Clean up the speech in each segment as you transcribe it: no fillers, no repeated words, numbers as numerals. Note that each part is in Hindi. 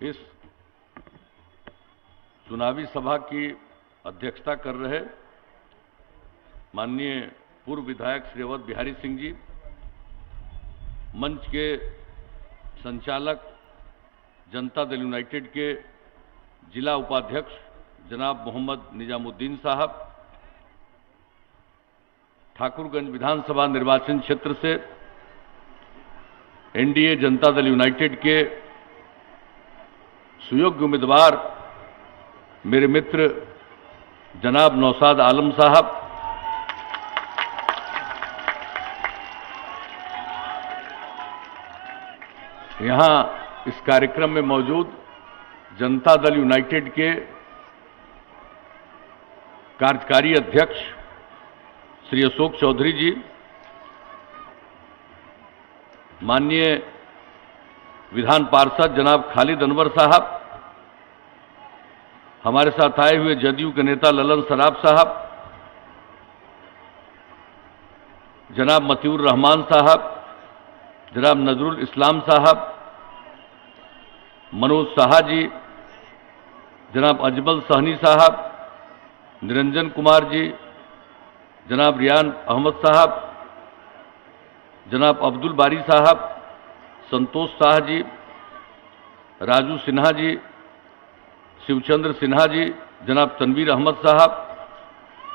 इस चुनावी सभा की अध्यक्षता कर रहे माननीय पूर्व विधायक श्री अवध बिहारी सिंह जी, मंच के संचालक जनता दल यूनाइटेड के जिला उपाध्यक्ष जनाब मोहम्मद निजामुद्दीन साहब, ठाकुरगंज विधानसभा निर्वाचन क्षेत्र से एनडीए जनता दल यूनाइटेड के सुयोग्य उम्मीदवार मेरे मित्र जनाब नौशाद आलम साहब, यहां इस कार्यक्रम में मौजूद जनता दल यूनाइटेड के कार्यकारी अध्यक्ष श्री अशोक चौधरी जी, माननीय विधान पार्षद जनाब खालिद अनवर साहब, हमारे साथ आए हुए जदयू के नेता ललन सराफ साहब, जनाब मतीउर रहमान साहब, जनाब नजरुल इस्लाम साहब, मनोज साहा जी, जनाब अजमल सहनी साहब, निरंजन कुमार जी, जनाब रियान अहमद साहब, जनाब अब्दुल बारी साहब, संतोष शाह जी, राजू सिन्हा जी, शिवचंद्र सिन्हा जी, जनाब तनवीर अहमद साहब,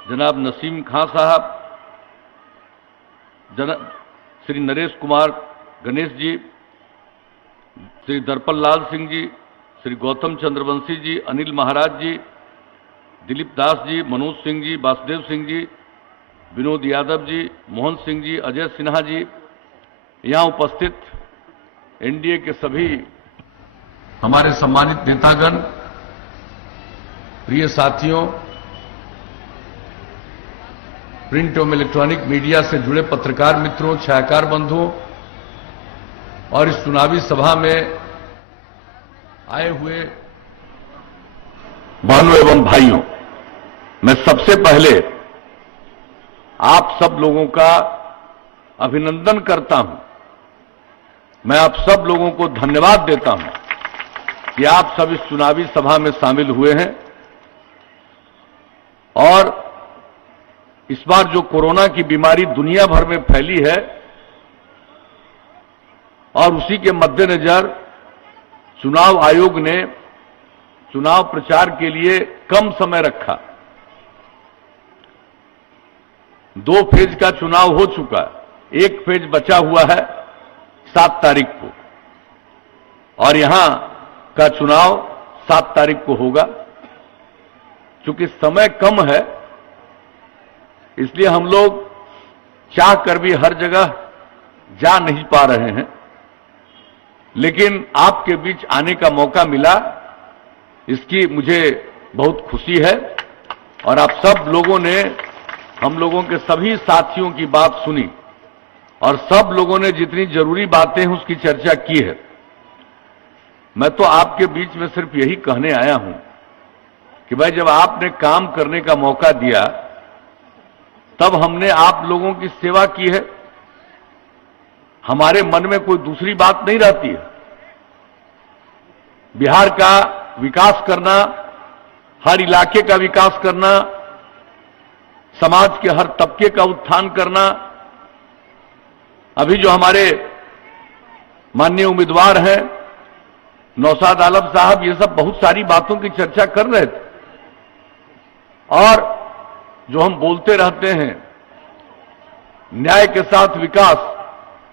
जनाब नसीम खां साहब, जनाब श्री नरेश कुमार गणेश जी, श्री दर्पण लाल सिंह जी, श्री गौतम चंद्रवंशी जी, अनिल महाराज जी, दिलीप दास जी, मनोज सिंह जी, वासुदेव सिंह जी, विनोद यादव जी, मोहन सिंह जी, अजय सिन्हा जी, यहाँ उपस्थित एनडीए के सभी हमारे सम्मानित नेतागण, प्रिय साथियों, प्रिंट एवं इलेक्ट्रॉनिक मीडिया से जुड़े पत्रकार मित्रों, छायाकार बंधुओं और इस चुनावी सभा में आए हुए बहनों एवं भाइयों, मैं सबसे पहले आप सब लोगों का अभिनंदन करता हूं। मैं आप सब लोगों को धन्यवाद देता हूं कि आप सब इस चुनावी सभा में शामिल हुए हैं और इस बार जो कोरोना की बीमारी दुनिया भर में फैली है और उसी के मद्देनजर चुनाव आयोग ने चुनाव प्रचार के लिए कम समय रखा। 2 फेज का चुनाव हो चुका है, 1 फेज बचा हुआ है 7 तारीख को और यहां का चुनाव 7 तारीख को होगा। चूंकि समय कम है इसलिए हम लोग चाह कर भी हर जगह जा नहीं पा रहे हैं, लेकिन आपके बीच आने का मौका मिला, इसकी मुझे बहुत खुशी है और आप सब लोगों ने हम लोगों के सभी साथियों की बात सुनी और सब लोगों ने जितनी जरूरी बातें हैं उसकी चर्चा की है। मैं तो आपके बीच में सिर्फ यही कहने आया हूं कि भाई जब आपने काम करने का मौका दिया तब हमने आप लोगों की सेवा की है। हमारे मन में कोई दूसरी बात नहीं रहती है। बिहार का विकास करना, हर इलाके का विकास करना, समाज के हर तबके का उत्थान करना। अभी जो हमारे माननीय उम्मीदवार हैं नौशाद आलम साहब, ये सब बहुत सारी बातों की चर्चा कर रहे थे और जो हम बोलते रहते हैं न्याय के साथ विकास,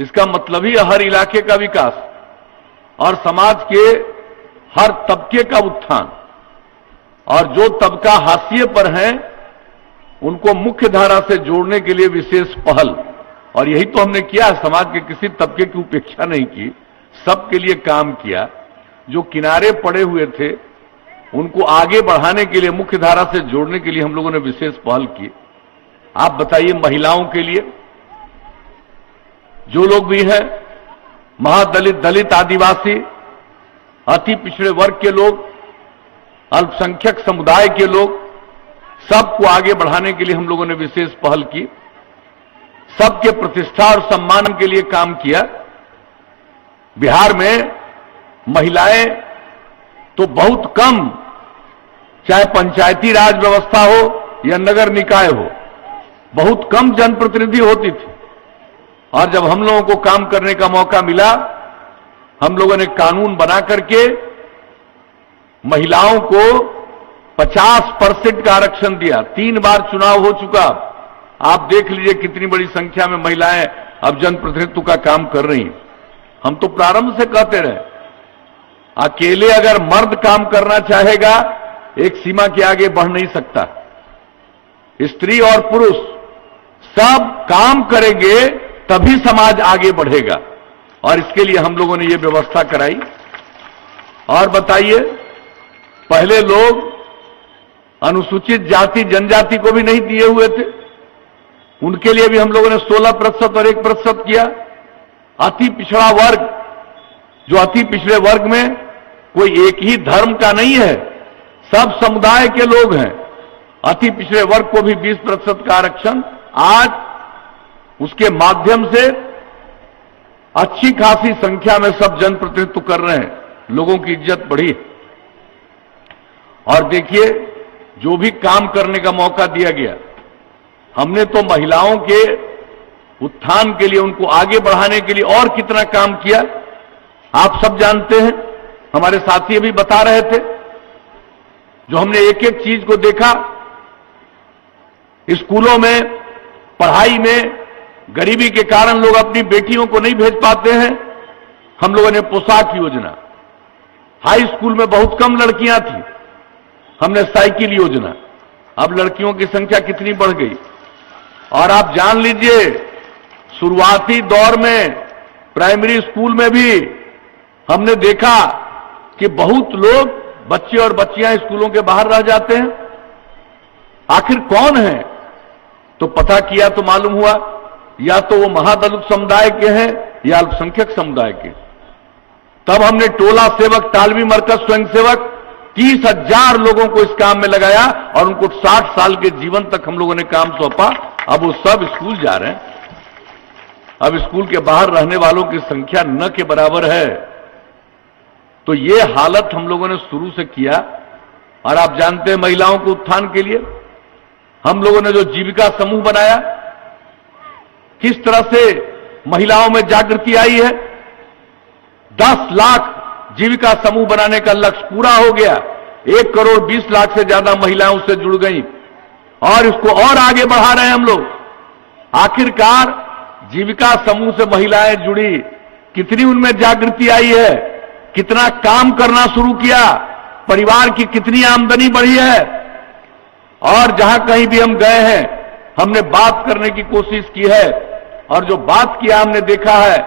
इसका मतलब ही हर इलाके का विकास और समाज के हर तबके का उत्थान और जो तबका हाशिए पर है उनको मुख्य धारा से जोड़ने के लिए विशेष पहल, और यही तो हमने किया। समाज के किसी तबके की उपेक्षा नहीं की, सबके लिए काम किया। जो किनारे पड़े हुए थे उनको आगे बढ़ाने के लिए, मुख्य धारा से जोड़ने के लिए हम लोगों ने विशेष पहल की। आप बताइए, महिलाओं के लिए जो लोग भी हैं, महादलित, दलित, आदिवासी, अति पिछड़े वर्ग के लोग, अल्पसंख्यक समुदाय के लोग, सबको आगे बढ़ाने के लिए हम लोगों ने विशेष पहल की। सबके प्रतिष्ठा और सम्मान के लिए काम किया। बिहार में महिलाएं तो बहुत कम, चाहे पंचायती राज व्यवस्था हो या नगर निकाय हो, बहुत कम जनप्रतिनिधि होती थी। और जब हम लोगों को काम करने का मौका मिला, हम लोगों ने कानून बना करके महिलाओं को 50% का आरक्षण दिया। 3 बार चुनाव हो चुका, आप देख लीजिए कितनी बड़ी संख्या में महिलाएं अब जनप्रतिनिधित्व का काम कर रही हैं। हम तो प्रारंभ से कहते रहे, अकेले अगर मर्द काम करना चाहेगा, एक सीमा के आगे बढ़ नहीं सकता। स्त्री और पुरुष सब काम करेंगे तभी समाज आगे बढ़ेगा, और इसके लिए हम लोगों ने ये व्यवस्था कराई। और बताइए, पहले लोग अनुसूचित जाति जनजाति को भी नहीं दिए हुए थे, उनके लिए भी हम लोगों ने 16% और 1% किया। अति पिछड़ा वर्ग, जो अति पिछड़े वर्ग में कोई एक ही धर्म का नहीं है, सब समुदाय के लोग हैं, अति पिछड़े वर्ग को भी 20% का आरक्षण आज उसके माध्यम से अच्छी खासी संख्या में सब जनप्रतिनिधित्व कर रहे हैं, लोगों की इज्जत बढ़ी। और देखिए, जो भी काम करने का मौका दिया गया, हमने तो महिलाओं के उत्थान के लिए, उनको आगे बढ़ाने के लिए और कितना काम किया आप सब जानते हैं। हमारे साथी अभी बता रहे थे, जो हमने एक एक चीज को देखा। स्कूलों में पढ़ाई में गरीबी के कारण लोग अपनी बेटियों को नहीं भेज पाते हैं, हम लोगों ने पोशाक योजना, हाई स्कूल में बहुत कम लड़कियां थी, हमने साइकिल योजना, अब लड़कियों की संख्या कितनी बढ़ गई। और आप जान लीजिए, शुरुआती दौर में प्राइमरी स्कूल में भी हमने देखा कि बहुत लोग, बच्चे और बच्चियां स्कूलों के बाहर रह जाते हैं। आखिर कौन है? तो पता किया तो मालूम हुआ, या तो वो महादलित समुदाय के हैं या अल्पसंख्यक समुदाय के। तब हमने टोला सेवक, तालवी मरकज स्वयंसेवक 30,000 लोगों को इस काम में लगाया और उनको 60 साल के जीवन तक हम लोगों ने काम सौंपा। अब वो सब स्कूल जा रहे हैं। अब स्कूल के बाहर रहने वालों की संख्या न के बराबर है। तो ये हालत हम लोगों ने शुरू से किया। और आप जानते हैं, महिलाओं के उत्थान के लिए हम लोगों ने जो जीविका समूह बनाया, किस तरह से महिलाओं में जागृति आई है। 10 लाख जीविका समूह बनाने का लक्ष्य पूरा हो गया। 1 करोड़ 20 लाख से ज्यादा महिलाएं उससे जुड़ गई और इसको और आगे बढ़ा रहे हैं हम लोग। आखिरकार जीविका समूह से महिलाएं जुड़ी, कितनी उनमें जागृति आई है, कितना काम करना शुरू किया, परिवार की कितनी आमदनी बढ़ी है। और जहां कहीं भी हम गए हैं, हमने बात करने की कोशिश की है, और जो बात किया हमने देखा है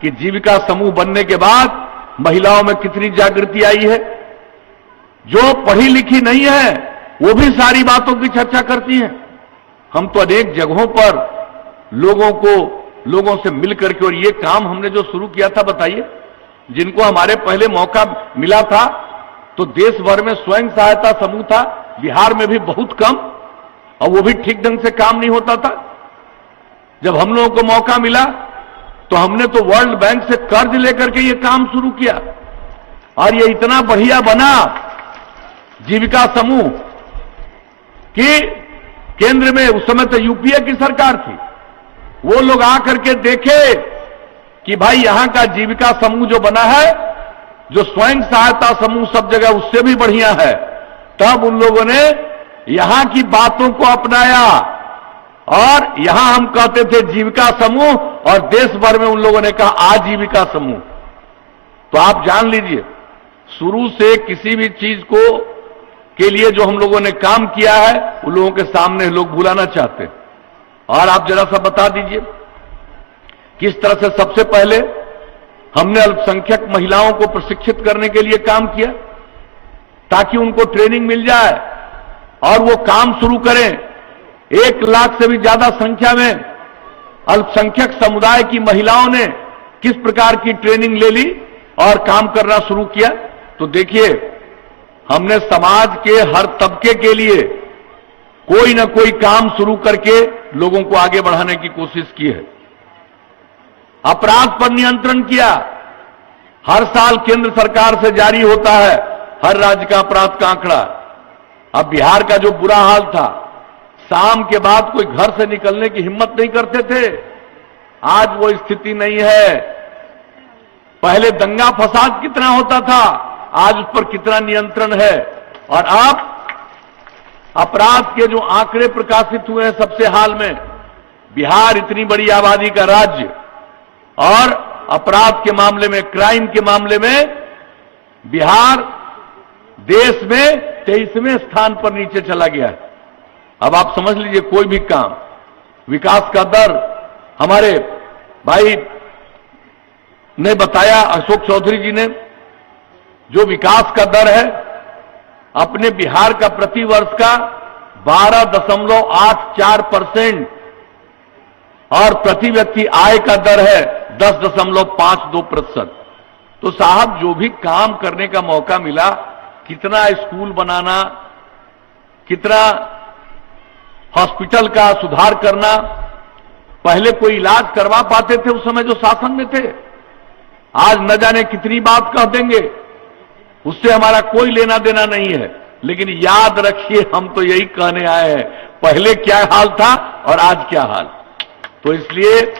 कि जीविका समूह बनने के बाद महिलाओं में कितनी जागृति आई है। जो पढ़ी लिखी नहीं है वो भी सारी बातों की चर्चा करती हैं। हम तो अनेक जगहों पर लोगों से मिलकर के, और ये काम हमने जो शुरू किया था, बताइए, जिनको हमारे पहले मौका मिला था तो देश भर में स्वयं सहायता समूह था, बिहार में भी बहुत कम, और वो भी ठीक ढंग से काम नहीं होता था। जब हम लोगों को मौका मिला तो हमने तो वर्ल्ड बैंक से कर्ज लेकर के ये काम शुरू किया, और ये इतना बढ़िया बना जीविका समूह कि केंद्र में उस समय तो यूपीए की सरकार थी, वो लोग आकर के देखे कि भाई यहां का जीविका समूह जो बना है, जो स्वयं सहायता समूह सब जगह उससे भी बढ़िया है। तब उन लोगों ने यहां की बातों को अपनाया, और यहां हम कहते थे जीविका समूह, और देश भर में उन लोगों ने कहा आजीविका समूह। तो आप जान लीजिए, शुरू से किसी भी चीज को के लिए जो हम लोगों ने काम किया है, उन लोगों के सामने लोग भुलाना चाहते हैं। और आप जरा सा बता दीजिए, किस तरह से सबसे पहले हमने अल्पसंख्यक महिलाओं को प्रशिक्षित करने के लिए काम किया, ताकि उनको ट्रेनिंग मिल जाए और वो काम शुरू करें। 1 लाख से भी ज्यादा संख्या में अल्पसंख्यक समुदाय की महिलाओं ने किस प्रकार की ट्रेनिंग ले ली और काम करना शुरू किया। तो देखिए, हमने समाज के हर तबके के लिए कोई ना कोई काम शुरू करके लोगों को आगे बढ़ाने की कोशिश की है। अपराध पर नियंत्रण किया, हर साल केंद्र सरकार से जारी होता है, हर राज्य का अपराध का आंकड़ा। अब बिहार का जो बुरा हाल था, शाम के बाद कोई घर से निकलने की हिम्मत नहीं करते थे, आज वो स्थिति नहीं है। पहले दंगा फसाद कितना होता था, आज उस पर कितना नियंत्रण है। और अब अपराध के जो आंकड़े प्रकाशित हुए हैं सबसे हाल में, बिहार इतनी बड़ी आबादी का राज्य और अपराध के मामले में, क्राइम के मामले में बिहार देश में 23वें स्थान पर नीचे चला गया है। अब आप समझ लीजिए, कोई भी काम, विकास का दर, हमारे भाई ने बताया, अशोक चौधरी जी ने, जो विकास का दर है अपने बिहार का प्रति वर्ष का 12.84% और प्रति व्यक्ति आय का दर है 10.52%। तो साहब, जो भी काम करने का मौका मिला, कितना स्कूल बनाना, कितना हॉस्पिटल का सुधार करना, पहले कोई इलाज करवा पाते थे उस समय जो शासन में थे, आज न जाने कितनी बात कह देंगे, उससे हमारा कोई लेना देना नहीं है। लेकिन याद रखिए, हम तो यही कहने आए हैं, पहले क्या हाल था और आज क्या हाल। तो इसलिए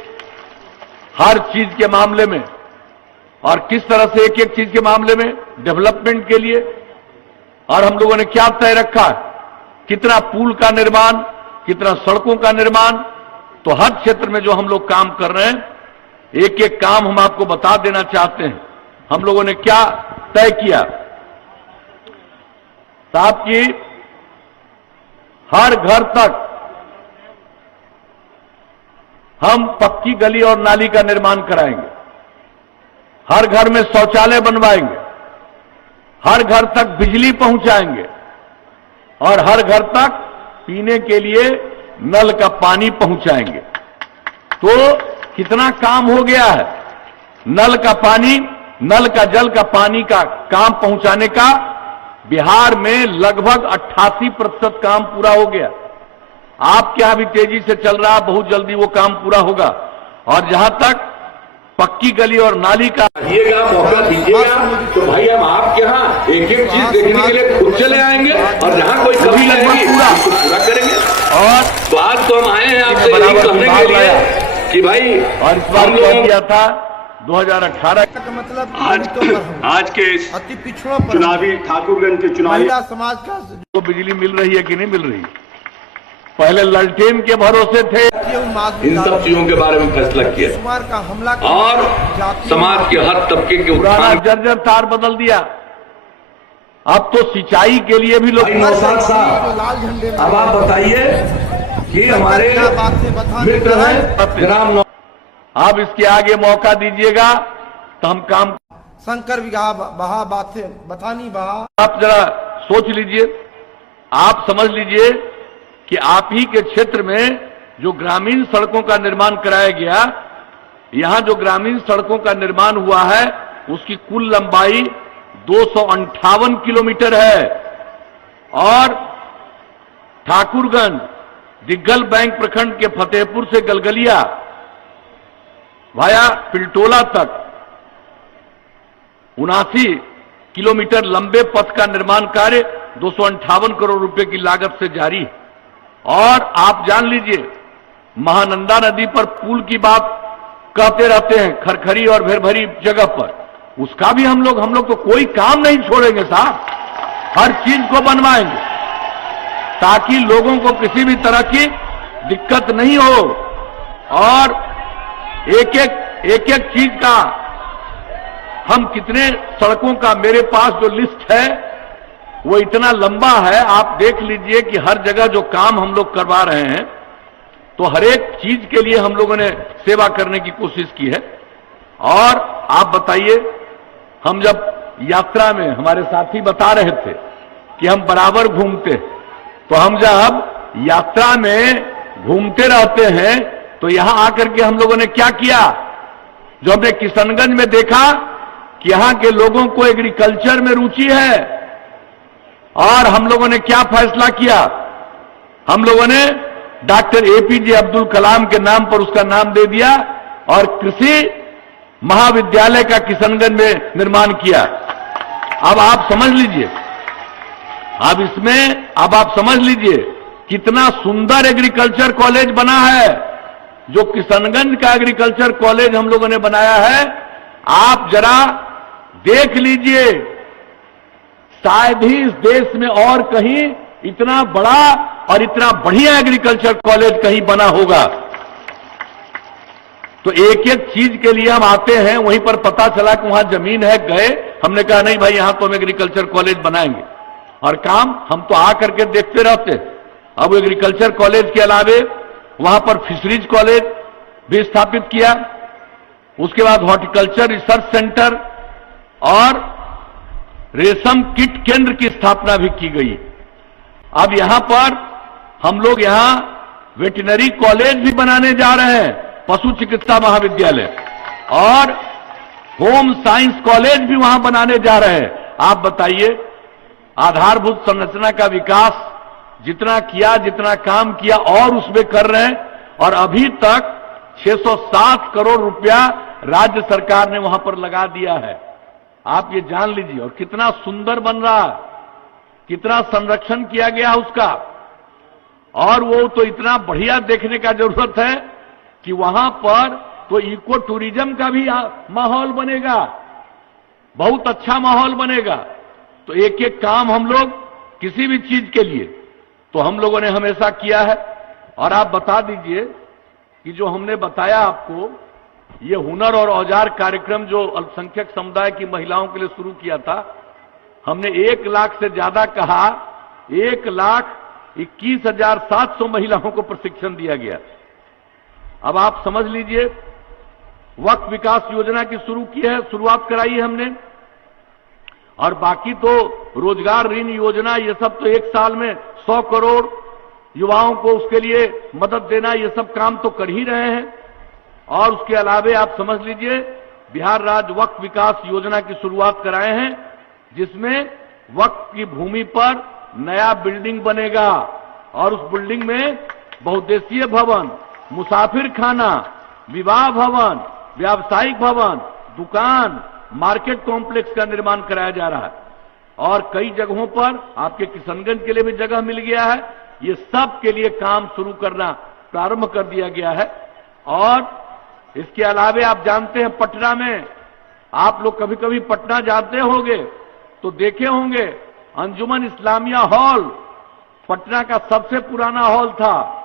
हर चीज के मामले में, और किस तरह से एक एक चीज के मामले में डेवलपमेंट के लिए, और हम लोगों ने क्या तय रखा, कितना पुल का निर्माण, कितना सड़कों का निर्माण। तो हर क्षेत्र में जो हम लोग काम कर रहे हैं, एक एक काम हम आपको बता देना चाहते हैं। हम लोगों ने क्या तय किया साहब, कि हर घर तक हम पक्की गली और नाली का निर्माण कराएंगे, हर घर में शौचालय बनवाएंगे, हर घर तक बिजली पहुंचाएंगे और हर घर तक पीने के लिए नल का पानी पहुंचाएंगे। तो कितना काम हो गया है। नल का पानी, नल का जल का पानी का काम पहुंचाने का बिहार में लगभग 88% काम पूरा हो गया। आपके यहां भी तेजी से चल रहा, बहुत जल्दी वो काम पूरा होगा। और जहां तक पक्की गली और नाली का आइएगा, मौका दीजिएगा, तो भाई हम आपके यहाँ एक एक चीज देखने के लिए खुद चले आएंगे और जहाँ कोई कमी लगेगी पूरा करेंगे। और तो आज तो हम आए हैं आपसे यही कहने के लिए कि भाई, और इस बार क्या किया था 2018 का मतलब आज के अति पिछड़ों पर चुनावी, ठाकुरगंज के चुनावी महिला समाज का को बिजली मिल रही है कि नहीं मिल रही। पहले ललटेन के भरोसे थे, इन सब चीजों के बारे में फैसला किया का हमला और समाज के हर तबके के पुराना उत्थान। जर्जर तार बदल दिया। अब तो सिंचाई के लिए भी लोग लाल झंडे में अब आप बताइए कि हमारे मित्र हैं ग्राम। आप इसके आगे मौका दीजिएगा तो हम काम। शंकर विवाह बहा बातें बतानी बहा। आप जरा सोच लीजिए, आप समझ लीजिए कि आप ही के क्षेत्र में जो ग्रामीण सड़कों का निर्माण कराया गया, यहां जो ग्रामीण सड़कों का निर्माण हुआ है उसकी कुल लंबाई 258 किलोमीटर है। और ठाकुरगंज दिग्गल बैंक प्रखंड के फतेहपुर से गलगलिया वाया पिलटोला तक 79 किलोमीटर लंबे पथ का निर्माण कार्य 258 करोड़ रुपए की लागत से जारी है। और आप जान लीजिए, महानंदा नदी पर पुल की बात कहते रहते हैं, खरखरी और भेरभरी जगह पर, उसका भी हम लोग तो कोई काम नहीं छोड़ेंगे साहब, हर चीज को बनवाएंगे ताकि लोगों को किसी भी तरह की दिक्कत नहीं हो। और एक एक चीज का, हम कितने सड़कों का, मेरे पास जो लिस्ट है वो इतना लंबा है, आप देख लीजिए कि हर जगह जो काम हम लोग करवा रहे हैं, तो हर एक चीज के लिए हम लोगों ने सेवा करने की कोशिश की है। और आप बताइए, हम जब यात्रा में, हमारे साथी बता रहे थे कि हम बराबर घूमते, तो हम जब यात्रा में घूमते रहते हैं तो यहां आकर के हम लोगों ने क्या किया, जो हमने किशनगंज में देखा कि यहां के लोगों को एग्रीकल्चर में रुचि है, और हम लोगों ने क्या फैसला किया, हम लोगों ने डॉक्टर एपीजे अब्दुल कलाम के नाम पर उसका नाम दे दिया और कृषि महाविद्यालय का किशनगंज में निर्माण किया। अब आप समझ लीजिए, अब आप समझ लीजिए कितना सुंदर एग्रीकल्चर कॉलेज बना है। जो किशनगंज का एग्रीकल्चर कॉलेज हम लोगों ने बनाया है, आप जरा देख लीजिए, शायद ही इस देश में और कहीं इतना बड़ा और इतना बढ़िया एग्रीकल्चर कॉलेज कहीं बना होगा। तो एक एक चीज के लिए हम आते हैं, वहीं पर पता चला कि वहां जमीन है, गए, हमने कहा नहीं भाई यहां तो हम एग्रीकल्चर कॉलेज बनाएंगे, और काम हम तो आ करके देखते रहते हैं। अब एग्रीकल्चर कॉलेज के अलावे वहां पर फिशरीज कॉलेज भी स्थापित किया, उसके बाद हॉर्टिकल्चर रिसर्च सेंटर और रेशम कीट केंद्र की स्थापना भी की गई। अब यहां पर हम लोग यहां वेटरनरी कॉलेज भी बनाने जा रहे हैं, पशु चिकित्सा महाविद्यालय, और होम साइंस कॉलेज भी वहां बनाने जा रहे हैं। आप बताइए, आधारभूत संरचना का विकास जितना किया, जितना काम किया और उसमें कर रहे हैं, और अभी तक 607 करोड़ रुपया राज्य सरकार ने वहां पर लगा दिया है। आप ये जान लीजिए, और कितना सुंदर बन रहा है, कितना संरक्षण किया गया उसका, और वो तो इतना बढ़िया देखने का जरूरत है कि वहां पर तो इको टूरिज्म का भी माहौल बनेगा, बहुत अच्छा माहौल बनेगा। तो एक एक काम हम लोग किसी भी चीज के लिए तो हम लोगों ने हमेशा किया है। और आप बता दीजिए कि जो हमने बताया आपको, ये हुनर और औजार कार्यक्रम जो अल्पसंख्यक समुदाय की महिलाओं के लिए शुरू किया था, हमने 1 लाख से ज्यादा कहा, 1,21,700 महिलाओं को प्रशिक्षण दिया गया। अब आप समझ लीजिए, वक्फ विकास योजना की शुरू की है, शुरुआत कराई है हमने, और बाकी तो रोजगार ऋण योजना, ये सब तो एक साल में 100 करोड़ युवाओं को उसके लिए मदद देना, ये सब काम तो कर ही रहे हैं। और उसके अलावे आप समझ लीजिए, बिहार राज्य वक्फ विकास योजना की शुरुआत कराए हैं, जिसमें वक्फ की भूमि पर नया बिल्डिंग बनेगा, और उस बिल्डिंग में बहुउद्देशीय भवन, मुसाफिर खाना, विवाह भवन, व्यावसायिक भवन, दुकान, मार्केट कॉम्प्लेक्स का निर्माण कराया जा रहा है। और कई जगहों पर आपके किशनगंज के लिए भी जगह मिल गया है। ये सब के लिए काम शुरू करना प्रारंभ कर दिया गया है। और इसके अलावे आप जानते हैं, पटना में, आप लोग कभी कभी पटना जाते होंगे तो देखे होंगे, अंजुमन इस्लामिया हॉल पटना का सबसे पुराना हॉल था।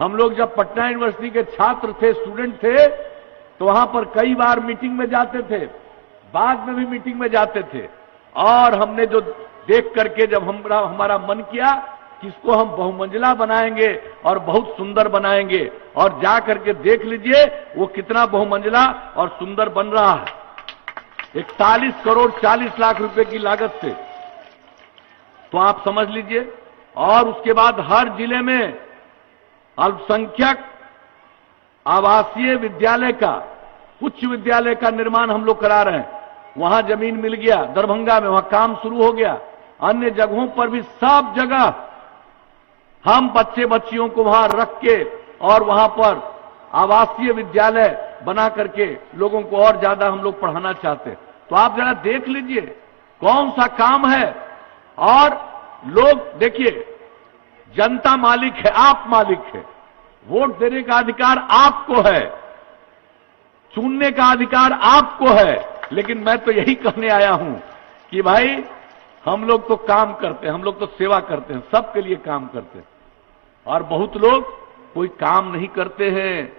हम लोग जब पटना यूनिवर्सिटी के छात्र थे, स्टूडेंट थे, तो वहां पर कई बार मीटिंग में जाते थे, बाद में भी मीटिंग में जाते थे, और हमने जो देख करके जब हमारा मन किया कि इसको हम बहुमंजिला बनाएंगे और बहुत सुंदर बनाएंगे, और जा करके देख लीजिए वो कितना बहुमंजिला और सुंदर बन रहा है, 41 करोड़ 40 लाख रुपए की लागत से। तो आप समझ लीजिए। और उसके बाद हर जिले में अल्पसंख्यक आवासीय विद्यालय का, उच्च विद्यालय का निर्माण हम लोग करा रहे हैं। वहां जमीन मिल गया, दरभंगा में, वहां काम शुरू हो गया। अन्य जगहों पर भी सब जगह हम बच्चे बच्चियों को वहां रख के और वहां पर आवासीय विद्यालय बना करके लोगों को और ज्यादा हम लोग पढ़ाना चाहते हैं। तो आप जरा देख लीजिए कौन सा काम है। और लोग देखिए, जनता मालिक है, आप मालिक है, वोट देने का अधिकार आपको है, चुनने का अधिकार आपको है। लेकिन मैं तो यही कहने आया हूं कि भाई हम लोग तो काम करते हैं, हम लोग तो सेवा करते हैं, सबके लिए काम करते हैं। और बहुत लोग कोई काम नहीं करते हैं,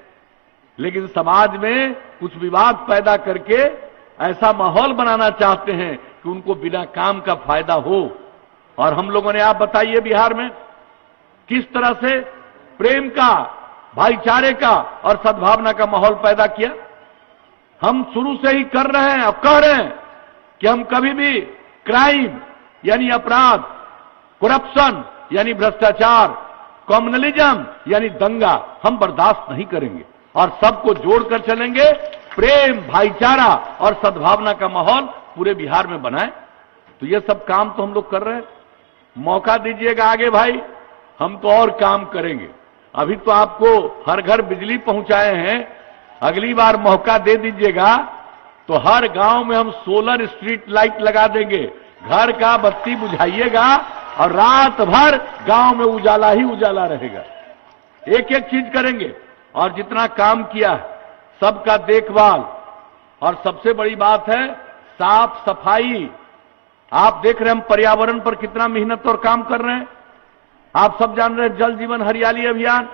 लेकिन समाज में कुछ विवाद पैदा करके ऐसा माहौल बनाना चाहते हैं कि उनको बिना काम का फायदा हो। और हम लोगों ने, आप बताइए, बिहार में किस तरह से प्रेम का, भाईचारे का और सद्भावना का माहौल पैदा किया। हम शुरू से ही कर रहे हैं, अब कह रहे हैं कि हम कभी भी क्राइम यानी अपराध, करप्शन यानी भ्रष्टाचार, कम्युनलिज्म यानी दंगा हम बर्दाश्त नहीं करेंगे, और सबको जोड़कर चलेंगे। प्रेम, भाईचारा और सद्भावना का माहौल पूरे बिहार में बनाए। तो ये सब काम तो हम लोग कर रहे हैं। मौका दीजिएगा आगे भाई, हम तो और काम करेंगे। अभी तो आपको हर घर बिजली पहुंचाए हैं, अगली बार मौका दे दीजिएगा तो हर गांव में हम सोलर स्ट्रीट लाइट लगा देंगे। घर का बत्ती बुझाइएगा और रात भर गांव में उजाला ही उजाला रहेगा। एक एक चीज करेंगे और जितना काम किया सबका देखभाल, और सबसे बड़ी बात है साफ सफाई। आप देख रहे हैं हम पर्यावरण पर कितना मेहनत और काम कर रहे हैं। आप सब जान रहे हैं जल जीवन हरियाली अभियान।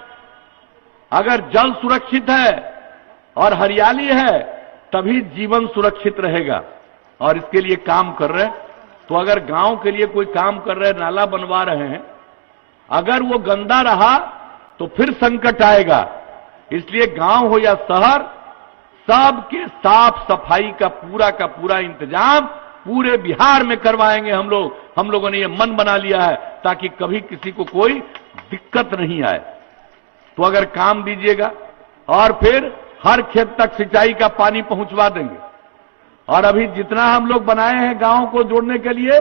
अगर जल सुरक्षित है और हरियाली है तभी जीवन सुरक्षित रहेगा, और इसके लिए काम कर रहे हैं। तो अगर गांव के लिए कोई काम कर रहे हैं, नाला बनवा रहे हैं, अगर वो गंदा रहा तो फिर संकट आएगा। इसलिए गांव हो या शहर, सबके साफ सफाई का पूरा इंतजाम पूरे बिहार में करवाएंगे हम लोग। हम लोगों ने ये मन बना लिया है ताकि कभी किसी को कोई दिक्कत नहीं आए। तो अगर काम दीजिएगा और फिर हर खेत तक सिंचाई का पानी पहुंचवा देंगे। और अभी जितना हम लोग बनाए हैं गांव को जोड़ने के लिए,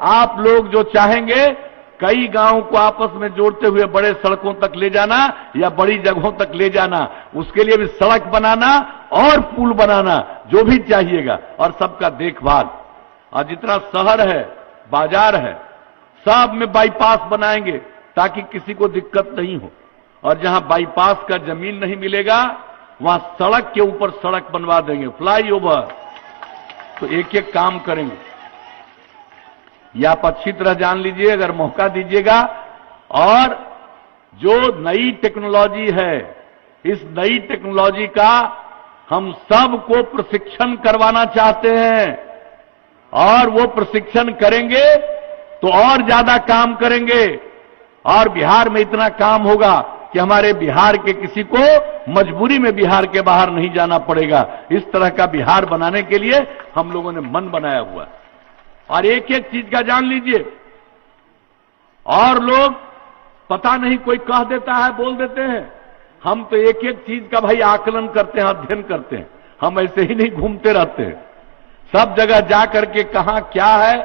आप लोग जो चाहेंगे कई गांव को आपस में जोड़ते हुए बड़े सड़कों तक ले जाना या बड़ी जगहों तक ले जाना, उसके लिए भी सड़क बनाना और पुल बनाना, जो भी चाहिएगा, और सबका देखभाल। और जितना शहर है, बाजार है, सब में बाईपास बनाएंगे ताकि किसी को दिक्कत नहीं हो। और जहां बाईपास का जमीन नहीं मिलेगा वहां सड़क के ऊपर सड़क बनवा देंगे, फ्लाईओवर। तो एक एक काम करेंगे। ये आप अच्छी तरह जान लीजिए अगर मौका दीजिएगा। और जो नई टेक्नोलॉजी है, इस नई टेक्नोलॉजी का हम सबको प्रशिक्षण करवाना चाहते हैं, और वो प्रशिक्षण करेंगे तो और ज्यादा काम करेंगे। और बिहार में इतना काम होगा कि हमारे बिहार के किसी को मजबूरी में बिहार के बाहर नहीं जाना पड़ेगा। इस तरह का बिहार बनाने के लिए हम लोगों ने मन बनाया हुआ है। और एक एक चीज का जान लीजिए। और लोग पता नहीं कोई कह देता है, बोल देते हैं, हम तो एक एक चीज का भाई आकलन करते हैं, अध्ययन करते हैं। हम ऐसे ही नहीं घूमते रहते हैं, सब जगह जा करके कहां क्या है,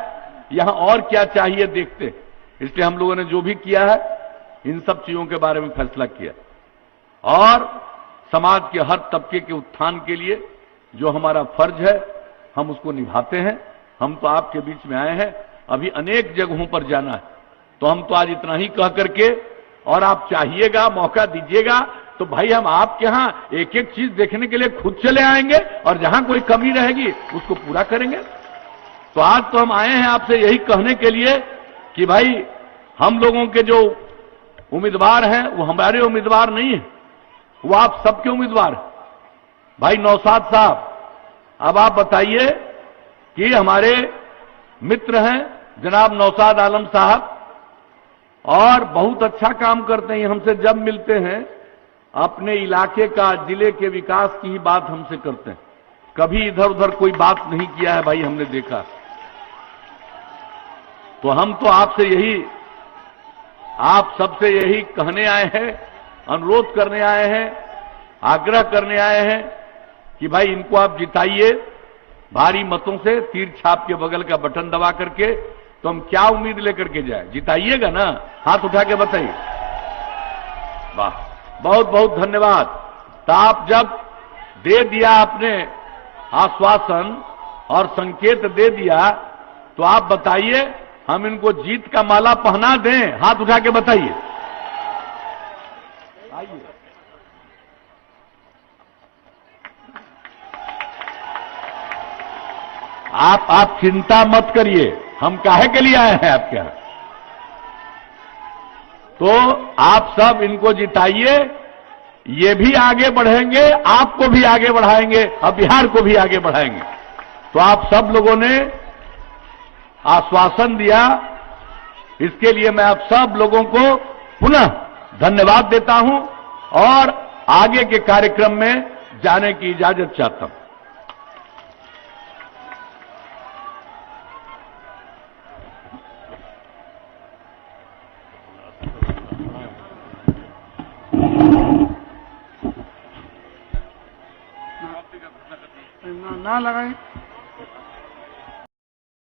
यहां और क्या चाहिए देखते हैं। इसलिए हम लोगों ने जो भी किया है इन सब चीजों के बारे में फैसला किया, और समाज के हर तबके के उत्थान के लिए जो हमारा फर्ज है हम उसको निभाते हैं। हम तो आपके बीच में आए हैं, अभी अनेक जगहों पर जाना है, तो हम तो आज इतना ही कह करके, और आप चाहिएगा, मौका दीजिएगा तो भाई हम आपके यहां एक एक चीज देखने के लिए खुद चले आएंगे, और जहां कोई कमी रहेगी उसको पूरा करेंगे। तो आज तो हम आए हैं आपसे यही कहने के लिए कि भाई हम लोगों के जो उम्मीदवार हैं वो हमारे उम्मीदवार नहीं है, वो आप सबके उम्मीदवार हैं। भाई नौशाद साहब, अब आप बताइए कि हमारे मित्र हैं जनाब नौशाद आलम साहब, और बहुत अच्छा काम करते हैं। हमसे जब मिलते हैं अपने इलाके का, जिले के विकास की ही बात हमसे करते हैं, कभी इधर उधर कोई बात नहीं किया है भाई, हमने देखा। तो हम तो आपसे यही, आप सबसे यही कहने आए हैं, अनुरोध करने आए हैं, आग्रह करने आए हैं कि भाई इनको आप जिताइए भारी मतों से, तीर छाप के बगल का बटन दबा करके। तो हम क्या उम्मीद लेकर के जाए, जिताइएगा ना? हाथ उठा के बताइए। वाह, बहुत बहुत धन्यवाद। तो आप जब दे दिया आपने आश्वासन और संकेत दे दिया, तो आप बताइए हम इनको जीत का माला पहना दें? हाथ उठा के बताइए। आइए, आप चिंता मत करिए, हम काहे के लिए आए हैं आपके यहां। तो आप सब इनको जिताइए, ये भी आगे बढ़ेंगे, आपको भी आगे बढ़ाएंगे और बिहार को भी आगे बढ़ाएंगे। तो आप सब लोगों ने आश्वासन दिया, इसके लिए मैं आप सब लोगों को पुनः धन्यवाद देता हूं और आगे के कार्यक्रम में जाने की इजाजत चाहता हूं। ना लगाएं।